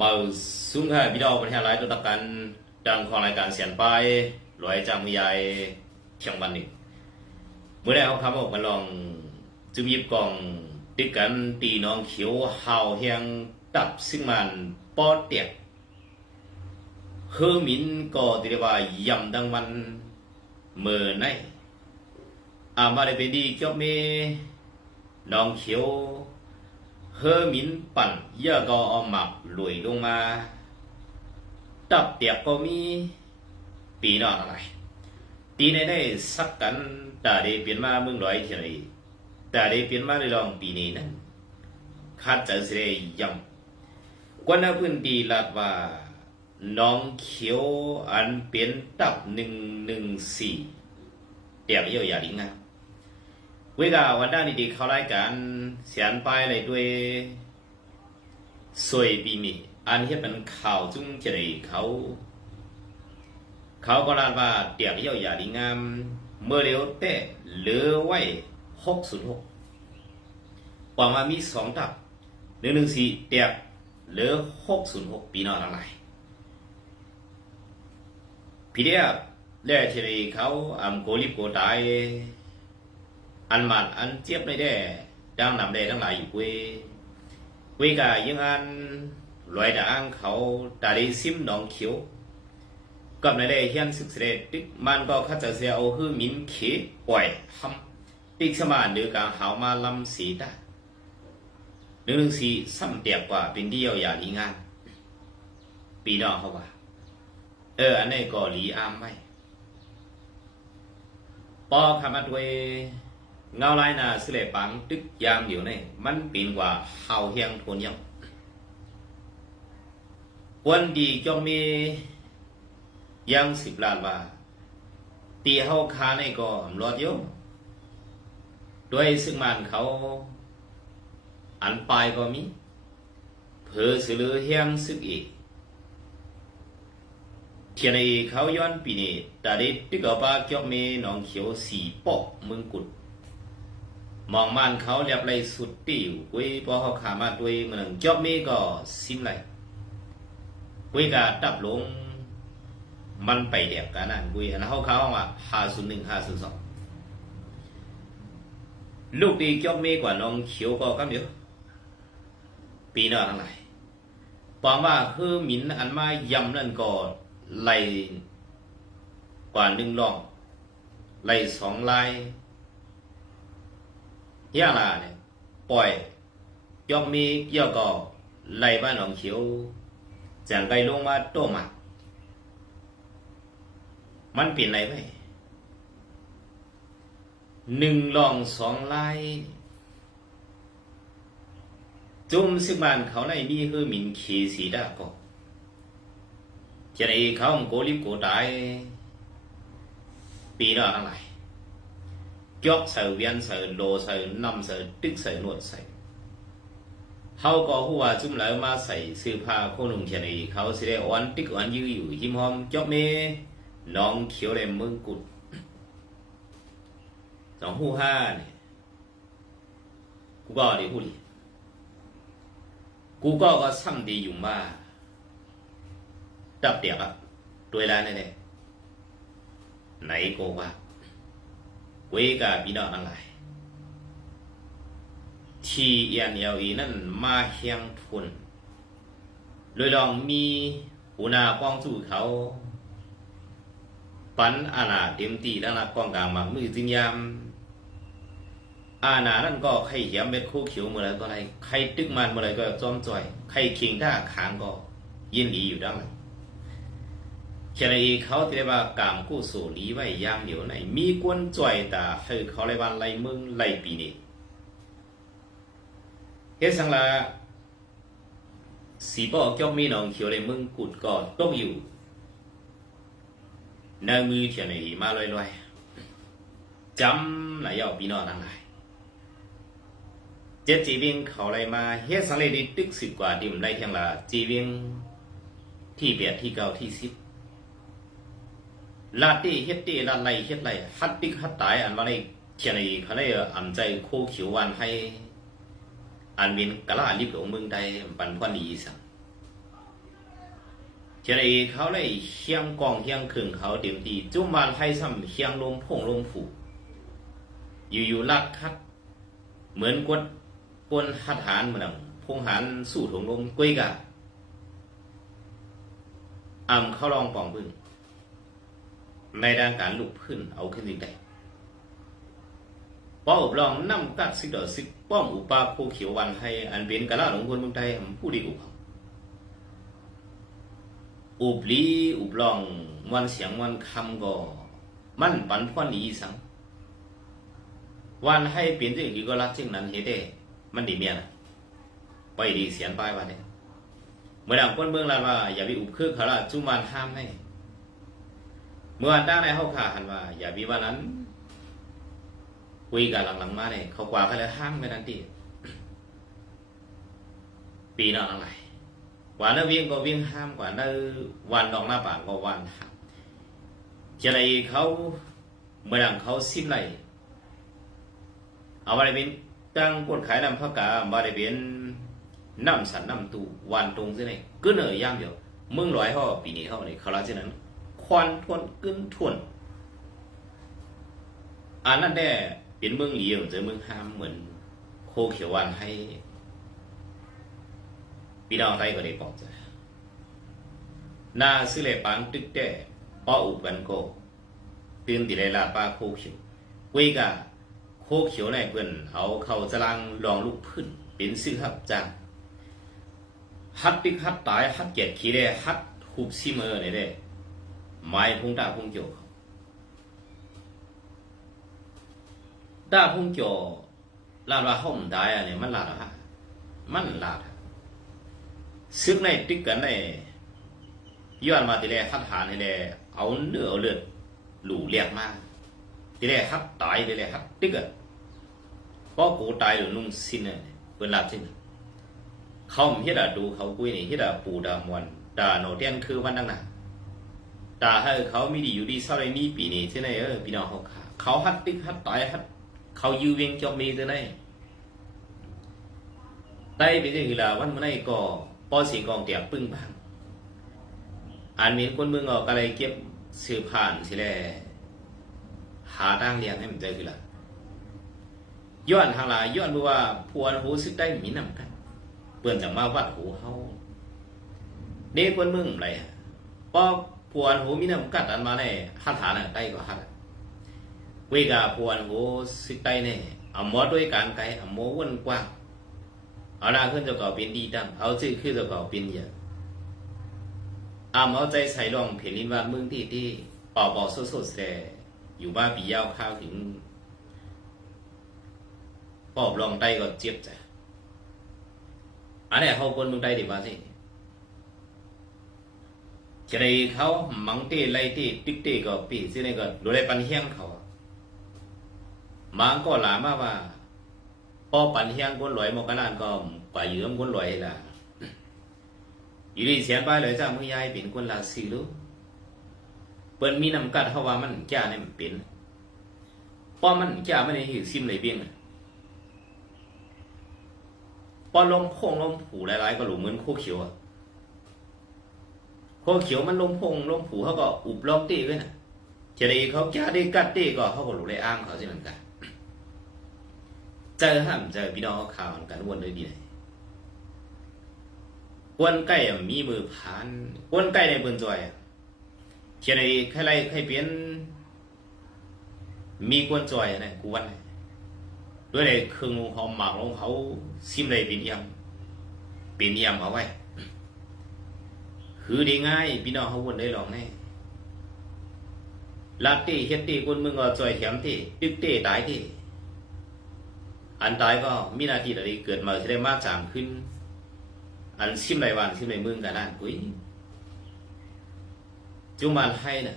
มาซุ้งให้พี่น้องประเทศหลายตัวตะกันดังของรายการเสียนไปร้อยจางมือยายเที่ยงวันนี้เมื่อได้เอาคำออกมาลองจึงหยิบกองติดกันตีน้องเขียวเห่าเฮียงตับซึ่งมันปอเตียกเฮอหมินก็ติได้ว่ายำดังมันเมื่อไนอามาได้ไปดีเจ้าเมน้องเขียว เฮอหมินปั่นเยอะก็เอาหมักหลุยลงมา ตับเตียกก็มี ปีนอนอะไรตีในได้สักกันต่ได้เปลี่ยนมาเมืองร้อยเท่าไรแต่ได้เปลี่ยนมาในรองปีนี้นั้นคาดจะเสียยังกวนพื้นดีลาดว่าน้องเขียวอันเปลี่ยนตับหนึ่งหนึ่งสี่เตียกเยอะอย่าดิ้งอะ เวลาวันด้านดีๆเขารายการเสียนไปเลยด้วยสวยปีมีอันที่เป็นข่าวจุ้งเจริเขา เขาก็ลาดว่าเตียกเยี่ยวอย่าดีงาม เมื่อเร็วแต่เหลือไว้หกศูนย์หกปองมามีสองตับหนึ่งหนึ่งสี่เตียกเหลือหกศูนย์หกปีนอนอะไรพี่เดียบแล่เฉลยเขาอำโกลิบโกตาย อันหมัดอันเจี๊ยบในแด่ดังนำแด่ทั้งหลายอยู่เวยเวยกายังอันลอยด่างเขาตาได้ซิมหนองเขียวกับในแด่เฮียนศึกเสด็จตึกมันก็เข้าจะเสียเอาฮือมินเขปล่อยทำติกสมานเดือกางหาวมาลำสีตาหนึ่งหนึ่งสี่ซ้ำเตียกกว่าเป็นเดียวอย่าลีงาน ปีนอกเขาว่า เออ อันนี้ก็หลีอามไม่ปอคำมาด้วย เงาลายนาสิเลปังตึกยามอยู่นี่มันปีนกว่าเฮาเฮียงทวนยังวันดีจงมียังสิบล้านว่าตีเฮาคาในก็รอดอยู่ด้วยซึ่งมันเขา อันปลายก็มีเพอสือลือเฮียงซึกอีกเทียนไอเขาย้อนปีนี้แต่ได้ตึกอปาเกี่ยวเมหนองเขียวสีปอกเมืองกุด มองมันเขาเรียบไรสุดติวกุยพอเขาขามาด้วยมันงจอบมีก็ซิมไรกุยกาดับลงมันไปเดียบกันนั่นกุยอันเขาเขาว่าห้าศูนย์หนึ่งห้าศูนย์สองลูกดีจอบมีกว่าน้องเขียวก็กำเดียวปีหน้าทั้งหลายปองว่าคือหมินอันมายำนั่นก็ไล่กว่าหนึ่งรองไล่สองไล่ยาลาเนี่ยปล่อยยอมมีเกี่ยวกับไหลบ้านหนองเขียวจางไกลลงมาโตมามันเปลี่ยนอะไรไปหนึ่งลองสองไล่จุ่มซึ่งบานเขาในมีคือหมินขีสีดาก็จะได้เขาโกลิบโกตายปีละทั้งหลาย chót sợ viên sợ đồ sợ năm sợ tức sợ nuột sợ เขาก็หัวจุ่มแล้วมาใส่เสื้อผ้าโคนุ่งเชนีเขาสิได้อ่อนติ๊กอ่อนยื้ออยู่หิมหอมจอบเมน้องเขียวเลยมึงกุดสองหูห้าเนี่ยกูก็ดีหูดีกูก็ก็ซ้ำดีอยู่มาดับเดียกอะตัวแล้วเนี่ยไหนโกว่า เวกาพี่น้องทั้งหลายที่เอียนเอลีนั่นมาเฮียงทุนโดยลองมีอุณาป้องสู้เขา ปันอาณาเต็มตีแล้วนะกองกลางมักมือจิงยามอาณานั่นก็ใครเหียมเม็ดคู่เขียวเมื่อไรก็ไรใครตึกมันเมื่อไรก็จอมจ่อยใครคิงท่าขางก็ยินดีอยู่ด้านหลัง เชนอีเขาที่เรียกว่ากามกู้สู่ลีไว้อยางเดียวในมีกวนจ่อยตาคือเขาเรียกว่าไล่มึงไล่ปีนี้เฮ็ดสังละสีบ่อเจ้ามีน้องเขียวเลยมึงกุดก็ตกอยู่ในมือเทียนอีมาลอยๆจำหลายเอาปีนอทั้งหลายเจ็ดจีวิงเขาเลยมาเฮ็ดสังเลยดีตึกสิบกว่าดิมได้เทียงละจีวิงที่เบียดที่เก้าที่สิบ ลาตีเฮ็ดตีลาไลเฮ็ดไลฮัดติกฮัดตายอันว่าในเขียนไอ้เขาได้อันใจโคเขียววันให้อันเป็นกะลาลิบของเมืองใดปันพอดีสังเจานี้เขาเลยเฮียงกองเฮียงขึงเขาเต็มที่จุ่มบานให้ซ้ำเฮียงลมพงลมผูอยู่ๆลักคัดเหมือนกดกวนหัดหานเหมือนพงหานสู้ถงลมกุ้ยกะอ่ำเขาลองปองพึ่ง ในด้านการลุกขึ้นเอาขึ้นสิ่งใดป้ออบลองนำกัดสิดอสิป้อมอุปาโคเขียววันให้อันเป็นกะลาหลงคนเมืองไทยผู้ดีอุปอุบลีอุบลองมวนเสียงมวนคำก็มันปันพ่อนอีสังวันให้เปลี่ยนจึงอีก็รักจึงนั้นเฮเดมันดีเมียนะไปดีเสียนป้ายวันนี้เมื่อดังคนเมืองลาว่าอย่าไปอุบคือขาละจุมันห้ามให้ เมื่อวันตั้งในเขาขาหันว่า อย่ามีวันนั้นคุยกันหลังๆมาเนี่ยเขากว่าเขาเลยห้ามไม่ทันทีปีนอนอะไรกว่านั้นวิ่งก็วิ่งห้ามกว่านั้นวันดอกหน้าป่าก็วันห้ามจะไรเขาเมื่อดังเขาสิ้นไรเอาบริเวณตั้งกดขายนำพักกาบริเวณน้ำสันน้ำตูวันตรงเส้นไหนก็เหนื่อยย่างเดียวมึงร้อยห่อปีนี้เท่านี้เขาละเช่นนั้น ควันทวนกึ้นทวนอันนั้นแด่เป็นเมืองเหลียวเจอเมืองห้ามเหมือนโคเขียววันให้พี่น้องไทยก็ได้บอกจ้ะนาสิเลปังตึกแต่ป้ออุบันโกตื่นติเลยลาป้าโคเขียวกุยกาโคเขียวในเพื่อนเขาเขาจะลังลองลุกพื้นเป็นซื้อฮับจังฮัดปิกฮัดตายฮัดเกียดขี้เด้ฮัดหุบซิเมอร์เนี่ยเด้ ไม้พงตาพงเกี่ยวตาพงเกี่ยวลาดว่าห้องได้อะเนี่ยมันลาดอะฮะมันลาดซึกในติ๊กกันในย้อนมาทีแรกฮัดหานให้แลเอาเนื้อเอาเลือดหลู่เรียกมากทีแรกฮัดตายทีแรกฮัดติ๊กอะเพราะกูตายหรือนุ่งสิ้นเนี่ยเป็นลาบสิ้นเขาเฮ็ดอะดูเขาคุยนี่เฮ็ดอะปูดามวนดาโนเตียนคือวันนั่งน่ะ ตาให้เขามีดีอยู่ดีเศร้าไรมีปีนี้ที่ไหนเออพี่น้องเขาขาเขาฮัดติ๊กฮัดตายฮัดเขายืเวียงจอมมีที่ไหนไต้ไปที่คือละวันเมื่อไหร่ก็ปอสีกองเตียบปึ้งบางอ่านมีคนเมืองออกอะไรเก็บสืบผ่านสิแลหาตั้งเรียงให้มันเจอคือละย้อนทางหลายย้อนดูว่าพวนหูซึกได้มีนำกันเปื่อนจากมาวัดหูเฮาเด็กคนเมึงอะไรพอ พวนหูมีนำกัดอันมาในหัตถานะได้ก็หัดเวกาพวนหูซึกได้เนี่ยอาหมอด้วยการไกลอาหมอวนกว้างเอาหน้าขึ้นจะเก่อเป็นดีดังเอาชื่อขึ้นจะเก่อเป็นเยอะอามเอาใจใส่ลองเพียรินวานมึงที่ที่ป่อบอกสดๆแต่อยู่บ้านปียาวข้าวถึงปอบลอง tay còn chiếp chả anh này hậu quân mương tay thì bà gì chỉ đây เขา mắng tê lay tê tích tê có bị thế này có đối lại pan hiang เขามังก็หลามาว่าพอปันเฮียงคนรวยมกันานก็ป่ายืมคนรวยล่ะอยู่ดีเสียนไปเลยจ้ามือยายเป็นคนลาซีลูเปิ้นมีนำกัดเฮาว่ามันจ้าเนี่ยมันเป็นพอมันจ้ามันได้หิวซิมเลยเบี้ยงพอลมพงลมผูหลายๆก็หลุมเหมือนโคเขียวอะ โคเขียวมันลมพงลมผูเขาก็อุบล็อกตีไว้น่ะจะได้เขาแก้ได้กัดตีก็เขาก็หลุดเลยอ้างเขาสิเหมือนกันเจอห้ามเจอพี่น้องข่าวกันวนเลยดีไหนวนใกล้มีมือผ่านวนใกล้ในบนจอยเขียนในใครไรใครเปลี่ยน มีกวนจอยนะกวนด้วยเลยเครื่องหอมหมากของเขาซิมเลยเป็นเอี่ยมเป็นเอี่ยมเอาไว้ คือได้ง่ายพี่น้องเขาวนได้หรอกแน่ลักตีเฮ็ดตีคนมึงก็จอยแถมตีตึกเตีตายตีอันตายก็มีนาทีอะไรเกิดมาจะได้มากจามขึ้น อันซิมไรวันซิมไรมึงกันนั่นกุ้ยจุงมันให้น่ะ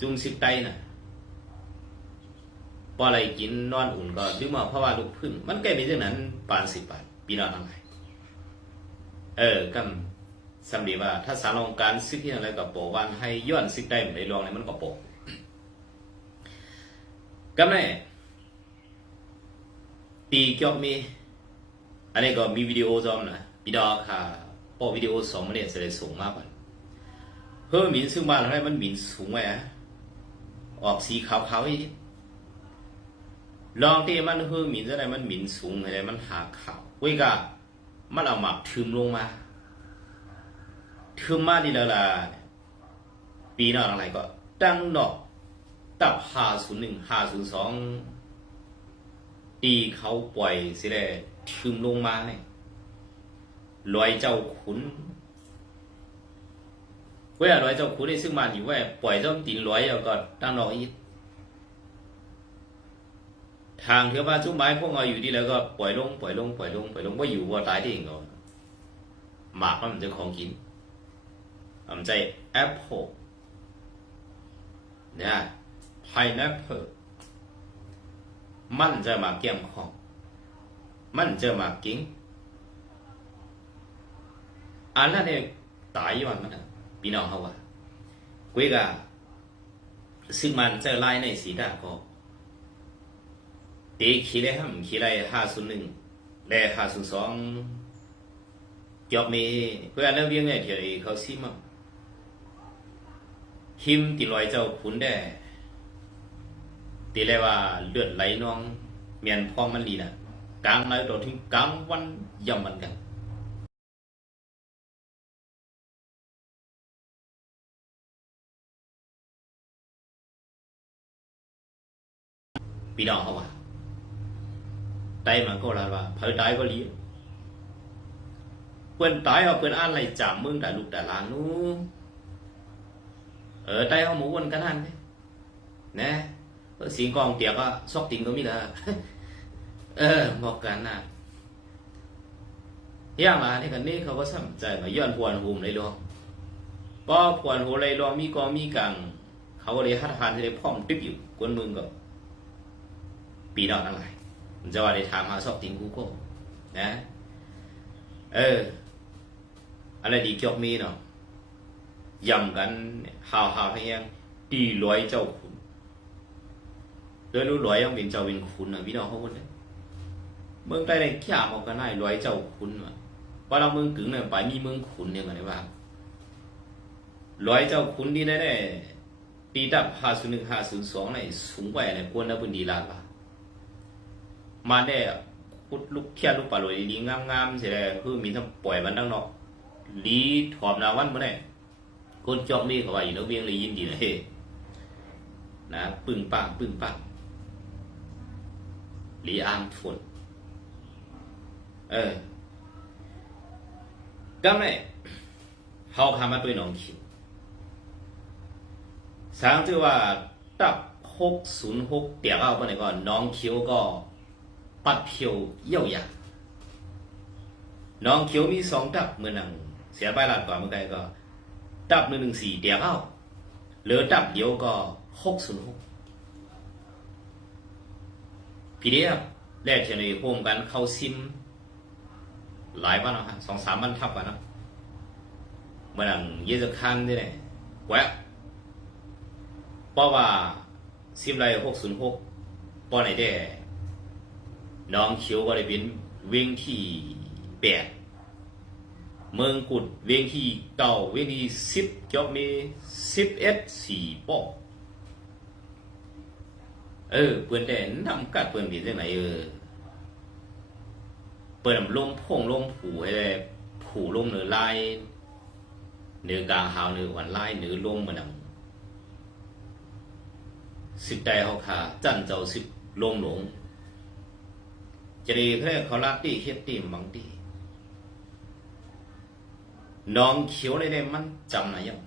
จุงสิบไตน่ะพออะไรกินนอนอุ่นก็ดืมเอาเพราะว่าลูกพึ่ง มันแก่มีเรื่องนั้นปานสิบบาทปีน้อนทั้งไงเออกำ สำดีว่าถ้าสารลงการซึกที่อะไรกับโปวันให้ย้อนซึกได้ในรองในมันก็โปกำแน่ตีเกี่ยวมีอันนี้ก็มีวิดีโอจอมนะปีดอค่ะพอวิดีโอสองมันเนี่ยจะได้ส่งมากกว่าเฮ้อหมินซึ่งบ้านเราให้มันหมินสูงไว้อะออกสีขาวๆอีกนิดลองที่มันเฮ้อหมินจะได้มันหมินสูงอะไรมันหาขาวเว้ยก็มันเอาหมักทึมลงมา ทึมมาดีแล้วล่ะปีน้าอะไรก็ตั้งดอกตับห้าศูนย์หนึ่งห้าศูนย์สองตีเขาปล่อยสิได้ทึมลงมาเนี่ยลอยเจ้าขุนเวลาร้อยเจ้าคุณนี่ซึ่งมาอยู่ว่าปล่อยเจ้าตีนร้อยแล้วก็ตั้งดอกอีกทางเถือว่าชุ้มไม้พวกเราอยู่ดีแล้วก็ปล่อยลงปล่อยลงปล่อยลงปล่อยลงว่าอยู่ว่าตายที่เองก็หมากมันจะของกิน มันใจแอปเปิลเนี่ยพายแอปเปิลมันจะมาเกี่ยมของมันจะมากิ้งอันนั้นเนี่ยตายอยู่มันนะพี่น้องเขาว่ากุ้ยกะซึ่งมันจะไล่ในสีดาก็ตีขีได้ห้ามขีได้ห้าศูนย์หนึ่งและห้าศูนย์สองจอบมีเพื่อนเลิกเวียงเนี่ยเถียวเขาซิม หิมตีลอยเจ้าขุนได้ตีเลยว่าเลือดไหลน้องเมียนพองมันลีนะกลางไหลโดดถึงกลางวันย่ำมันกันพี่น้องเขาว่าไตมันก็ลาว่าเผยตายก็ลีเพื่อนตายเอาเพื่อนอ่านอะไรจามมึงแต่ลูกแต่หลานนู้ เออไตเอาหมูวนกันนั่นเด้นะสิงกองเตียก็ซอกติงก็มีละเออบอกกันนะย่างมาเนี่กันนี่เขาก็สนใจมาย้อนพวนหูมเลยลวงพอพวนหูเลยลวงมีกองมีกังเขาก็เลยฮัดทานที่ได้พร้อมติ๊บอยู่กวนมึงก็ปีนอกอะไรมันจะว่าได้ถามหาสอบติงกูโก้นะเอออะไรดีเกี่ยวมีเนาะ ยำกันหาวหาวให้ยังตีรวยเจ้าคุณโดยรู้รวยยังเป็นเจ้าเป็นคุณนะพี่น้องเขาคนนี้เมืองใต้ในขี้อาบอกกันได้รวยเจ้าคุณว่ะว่าเราเมืองกึ่งเนี่ยไปมีเมืองขุนเนี่ยไงบ้างรวยเจ้าคุณที่ได้ได้ตีดับห้าศูนย์หนึ่งห้าศูนย์สองในสูงกว่เนี่ยควรนะบุญดีลาบ่ะมาได้พุดลูกเทียนลูกปลาลอยลีงามๆเสียเลยคือมีทั้งปล่อยมันทั้งนอกลีถอมนาวันบ่ได้ คนจอกนี่เขาว่าอยู่นกเวียงเลยยินดีเลยนะปึ้งปังปึ้งปังหลีอามฝนเออก็ไม่เฮาคามาตัวน้องคิดสางชื่ว่าตับหกศูนย์หกเตียเอาไปไหนก่อนน้องคิ้วก็ปัดเพียวเยี่ยวยาน้องเขียวมีสองดับเมื่อนังเสียไปหลาดก่อนเมื่อไงก็ ดับหนึ่งหนึ่งสี่เดียวเข้าเหลือดับเดียวก็หกศูนย์หกพี่เดียบแรกเฉลยโฮมกันเข้าซิม หลายวันแล้วฮะสองสามวันทับกันนะเมื่อนังเยสคันนี่แหละแวะเพราะว่าซิมไรหกศูนย์หกปอไหนได้น้องเขียวก็เลยเป็นเวงที่แปด เมืองกุดเวงที่เก้าเวงที่สิบเจบมีสิบเอ็ดสี่ปอกเออเปิ่นแต่นำกัดเปิ่นเป็นจังไหนเออเปิ่นลมพงลมผูให้ได้ผูลมเหนือลายเหนือกลางหาวเหนือหวันลายเหนือลมมันนังสิบใดเขาขาจันเจ้าสิบลมหลงจะดีเพื่เขาลักตีเฮ็ดตีบางตี น้องเขียวเลยได้มันจำไหนยัง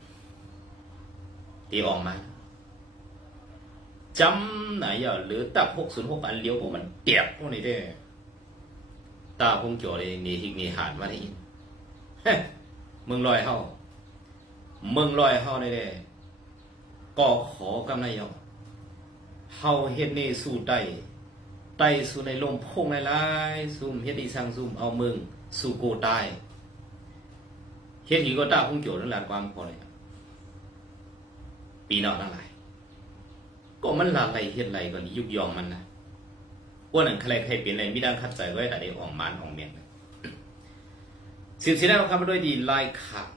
ตีออกมาจำไหนอะหรือตับหกศูนย์หกอันเลี้ยวพวกมันเตียบพวกนี้ได้ตาพงจ่อเลยนี่หิกนี่หานมาได้ยินมึงลอยเฮามึงลอยเฮาได้เด้ก็ขอกำไรยองเฮาเฮ็ดนี่สู้ได้ไต่สู่ในลมพงหลายๆซุ่มเฮ็ดอีสังซุ่มเอาเมืองสู่โกตาย 天庭国大红酒仍然光破เลยปีนอกทั้งหลาย ก็มันลาไรเฮ็ดไรก่อนยุกยองมันนะว่าหนั่งใครใครเปลี่ยนอะไรไม่ดังคัดใจไว้แต่ได้ออกมานออกเมียนสืบสิได้เราคำด้วยดีไล่ขาด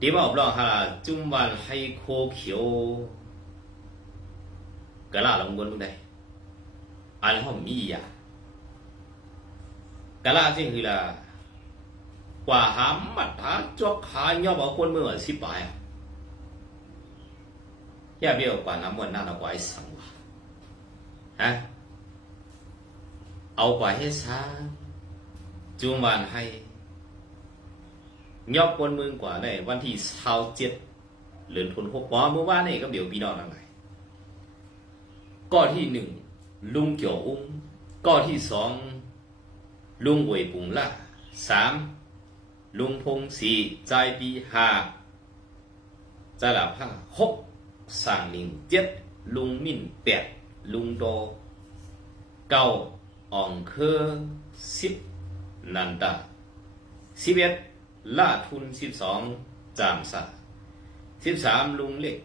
ดีว่าอบรองฮาจุ่มวันให้โคเขียวกระลาลงบนลูงได้อันห้องมีอะกะลาที่งคือละ กว่าหามมัดหาจอกหาย่อบอกคนเมือสิบปลายอะอย่าเบี้ยวกว่าน้ำมันนั่นเอากว่าไอ้สังวะฮะเอากว่าให้ซาจุ่มวันให้ยอบคนเมืองกว่าในวันที่เช้าเจ็ดเดือนธันวาเมื่อวานนี่ก็เดี๋ยวพี่น้องทั้งหลายก้อที่หนึ่งลุงเกี่ยวอุ้งก้อที่สองลุงเวยปุงล่าสาม ลุงพงสี่ใจปีห้าใจายหลับห้าหกสางหลิงเจ็ดลุงมิ่นแปดลุงโดเก้าอ่องเคอสิบนันตาสิบเอ็ดลาทุนสิบสองจามสะสิบสามลุงเล็ก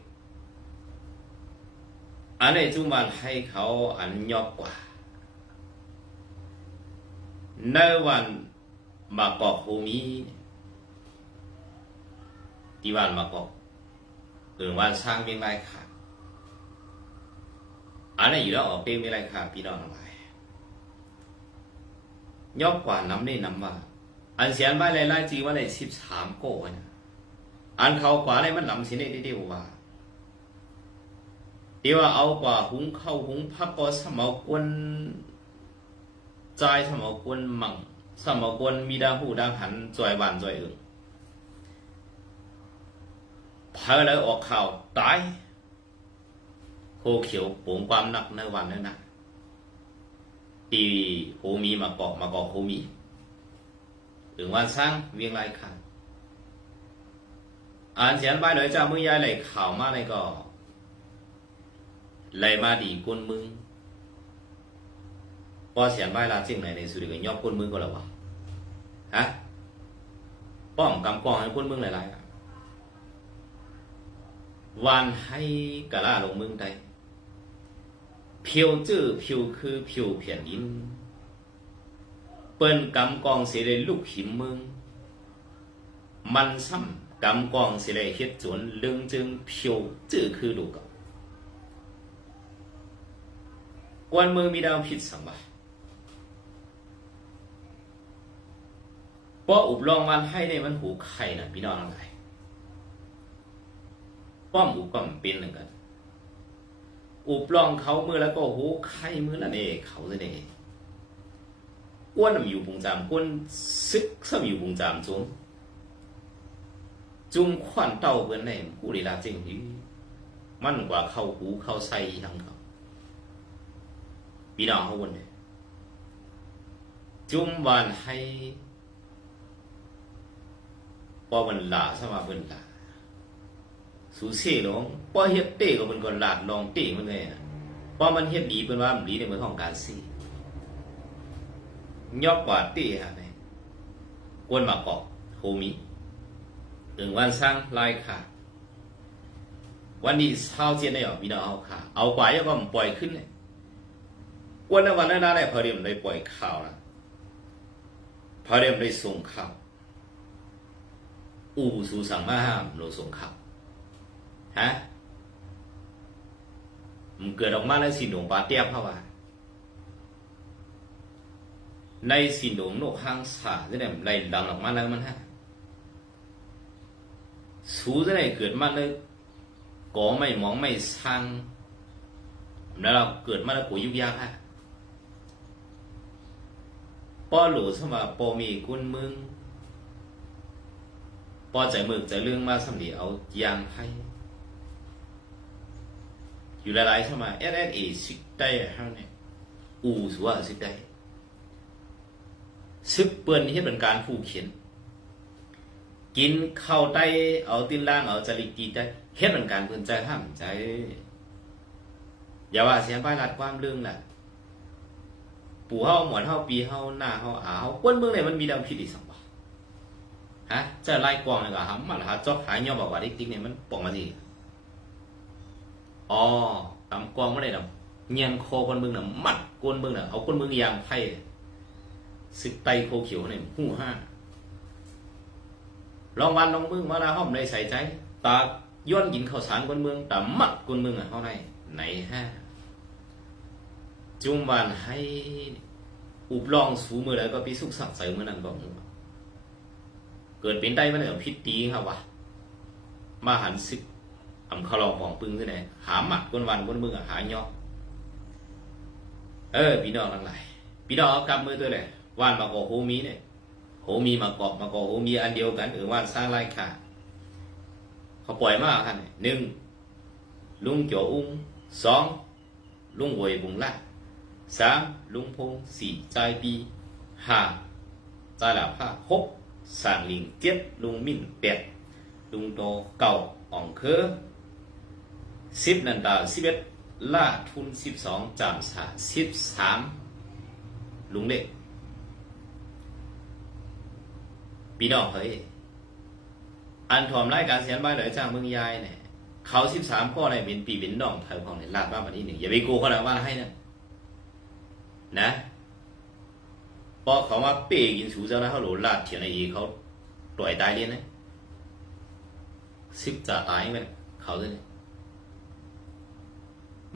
อันนี้จุมันให้เขาอันยอกกว่า ในวันมากอกโฮมี ที่วันมากอกหรือวันสร้างเมียงไรค่ะอันนี้อยู่แล้วออกเป็นเมีไรค่ะพี่น้องทั้งหลายยอกกว่าน้ำนี่น้ำว่า อันเสียนไว้ไล่ไล่จีว่าได้สิบสามโกนะอันเขากว่าได้มันลำสินี่ยเดียวว่าเดี๋ยวเอากว่าหุงเข้าหุงพักก็สมากวนใจสมากวนมั่งสมากวนมีดาหูดังหันจอยบานจอยอื่ นพอเลยออกข่าวตายโคเขียวโป่งความหนักในวันนั้นนะตีโคมีมาเกาะมาเกาะโคมี ถึงวันสร้างเวียงไรค่ะอ่านเสียนไปหน่อยจ้ามือยายไหลข่าวมาเลยก็ไหลมาดีกุนมึงพอเสียนไปลาจริงไหนในสุดก็ยอกุนมึงก็แล้ววะฮะป้อมกำกองให้กุนมึงหลายๆ วันให้กะลาลงมึงได้เพียวจื้อเพียวคือเพียวเพียนดินเปิ้นกำกองเสิได้ลูกหิมมึงมันซ้ำกำกองเสิได้เฮ็ดจวนเรื่องจึงเพียวจื้อคือลูกกับกวนมือมีดาวผิดสังบะเพราะอุบลองมันให้ในมันหูไข่น่ะพี่น้องทั้งหลาย ป้อมอุป้อมปีนหนึ่งกันอุปลองเขาเมื่อแล้วก็โหไข่มื่อแล้วเนี่ยเขาเนี่ยอ้วนอยู่ปงจามก้นซึกซ้มอยู่ปงจามจุงจุงขวัญเต่าเพื่อนเนี่ยผู้ลีลาจริงอยู่มั่นกว่าเข้าหูเข้าใส้ทั้งเขาพี่น้องเขาคนเนี่ยจุ่มบานให้ปอวันหลาสมาเพิ่หลา สูเสียลงพอเฮ็ดเต้ก็มันก็ลาดลองเต้มันเลยอะพอมันเฮ็ดดีเป็นว่ามันดีในเมืองของการสี่ nhóc quả tỉ hả này quân mà cọ hồ mỹ từng วันสร้างลายขาวันนี้เช้าเจียนได้หรอพี่น้องเอาขาเอากว่ายังก็ปล่อยขึ้นเลยกวนในวันนั้นได้พอเรียมได้ปล่อยข่าวนะพอเรียมได้ส่งข่าวอู่สู่สังมาห้ามเราส่งข่าว ฮะมันเกิดออกมาแล้วสิหลวงปาเตียบเข้ามาในสินโดงโนกห้างสาจะเนี่ยไรดังออกมาแล้วมันฮะสูจะเนี่ยเกิดมาเลยก่อไม่มองไม่สร้างแล้วเราเกิดมาแล้วกูยุบยากฮะป้อหลูสมาปอมีกุนมึงป้อใจมึกใจเรื่องมาสำลีเอายางให้ อยู่หลายๆใช่ไหมเอสเอสเอสิกได้ฮะเนี่ยอูสัวสิกได้ซึกเปื้อนนี่เป็นการผูกเขียน กินเข้าวใต้เอาตินล่างเอาจริตกีได้เฮ็ดเป็นการเปื้อนใจห้ามใจ อย่าว่าเสียไปรัดความเรื่องน่ะปู่เฮาหมอนเฮาปีเฮาหน้าเฮาอาเฮาก้นเมืองไหนมันมีดาวผิดอีกสังบ่ฮะจะไล่กวางเลยก็หำมันหาจอกหายย่อบอกว่าติ๊กเนี่ยมันปอกมาสิ อ๋อตำกวางไม่ได้ดำเงียนคอคนเมืองน่ะมัดก้นเมืองน่ะเอาก้นเมืองยางไทยสึกไตโคเขียวเนี่ยหู้ห้าลองวันลองมึงมานาห้อมในใส่ใจ ตาย้อนกินข้าวสารคนเมืองแต่มัดคนเมืองอะเฮาได้ไหนฮะจุ่มวันให้อุบลองสูมือแล้วก็พิสุกสักใส่มือนั้นก็เกิดเป็นได้มันเนี่ยพิษตีครับวะมาหันซึก อำคาลอของปึงขึ้นไหนหาหมัดคนวันคนมืองอะหายอกเออพี่น้องทั้งหลายพี่น้องเอากำมือตัวเลยว่านมาก่อโฮมีเนี่ยโหมีมากอกมากอโหมีอันเดียวกันหรือว่าสร้างไร่ขาเขาปล่อยมาครับหนึ่งลุงโจอุ้งสองลุงหวยบุงละสามลุงพงสี่ใจปีห้าใจหลาผ้าหกสางลิงเจ็ดลุงมิ่นแปดลุงโตเก่าอ่องเคอ สิบนันดาสิบเอ็ดล่าทุนสิบสองจามสาสิบสามลุงเล็กพี่น้องเฮ้ยอันถอมรายการเสียนใบเหลยจ้างเมืองยายเนี่ยเขาสิบสามข้อในเป็นปีเป็นน้องไทยของเนี่ยลาดบ้านวันนี้หนึ่งอย่าไปโกงเขาแล้วว่าให้นะนะพอเขามาเป้กินสูเจ้าแล้วเขาหลุดลาดเถียงในอีเขาปล่อยตายเรียนนะสิบจะตายไหมเขาเลย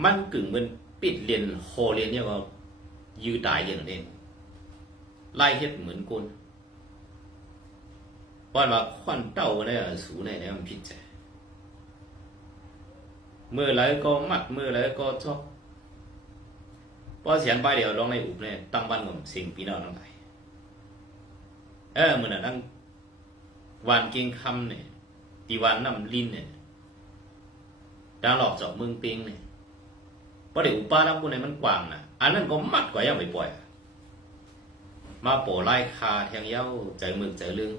มันกึ่งเหมันปิดเรียนโฮเรียนเนี่ยก็ยื้อตายเรียนนั่นเองไล่เฮ็ดเหมือนกลว่ามาควันเต้าเนี่ยสูเนี่ยเนี่ยมันผิดใจเมื่อไรก็มัดเมื่อไรก็จอกพอเสียนไปเดี๋ยวลองในอุบเนี่ยตั้งวันกับสิ่งพี่น้องทั้งหลายเออเหมือนั้นวันเก่งคำเนี่ยตีวันน้ำลิ้นเนี่ยดาวหลอกจอกเมืองเปียงเนี่ย พอเดี๋ยวอุปาแล้วกูเนี่ยมันกว้างนะอันนั้นก็มัดกว่ายังไปปล่อย มาโปไล่คาแทงเย้าใจมึกใจลึง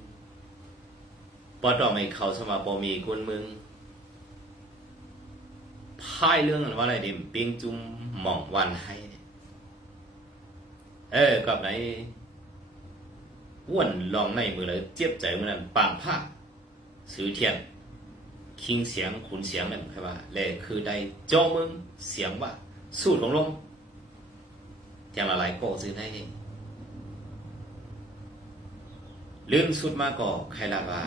ปอดอกไม่เขาสมาปอมีคนมึงพายเรื่องว่าอะไรดิมปียงจุมหม่องวันให้เนี่ยเออกับไหนอ้วนลองในมือเลยเจ็บใจมือนั้นปางผ้าซื้อเทียน คิงเสียงขุนเสียงนั่นใช่ป่ะเลยคือได้โจมึงเสียงว่า สู้ลงลงอย่างละหลายโกซื้อได้ลืมสุดมาก่อใครละว่า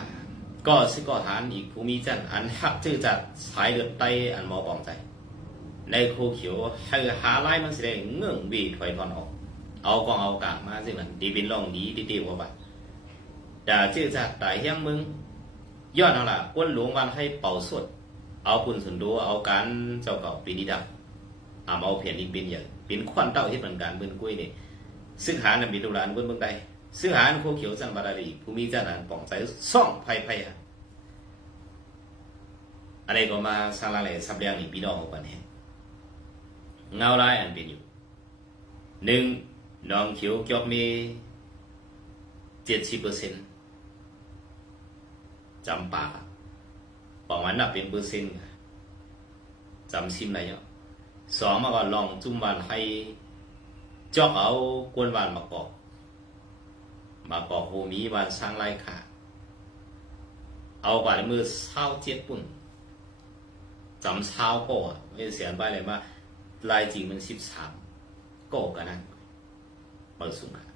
ก็สิก่อฐานอีกภูมิจันอันหักจื้อจัดสายเลือดไตอันหมอปองใจ ในโคเขียวให้หาไล่มันสิได้เงื่องบีถอยถอนออก เอากองเอากากมาสิมันดีบินลองดีดีดีว่าบัดด่าจื้อจัดตายเฮียงมึง ย้อนเอาล่ะก้นหลวงวันให้เป่าสด เอาคุณสุนดูเอาการเจ้าเก่าปีนี้ดับอามเอาเพียนอีกบินอย่างบินควันเต้าที่เป็นการเบิ้นกุ้ยนี่ซึ่งหาน่ะมีตุลานเบิ้นเบิ้งใดซึ่งหารโคเขียวจังบาดาลีภูมิจันทร์อันป่องใจซ่องไพ่ไพ่อะอะไรก็มาสร้างอะไรสับเรียงนี่พี่น้องกันเนี่ยเงาลายอันเป็นอยู่หนึ่งน้องเขียวเกียวมีเจ็ดสิบเปอร์เซ็นต์ จำปากอะประมาณนับเป็นเปอร์เซ็นต์จำซิมอะไรเนาะสองมาก็ลองจุ่มวันให้จอกเอากวนวันมากอกมาบอกโฮมีวันสร้างไรค่ะ เอากว่านมือเช้าเจ็ดปุ่นจำเช้าก็ไม่เสียนไปเลยว่าลายจริงมันสิบสามก็กันนั้นเปิดสูงกัน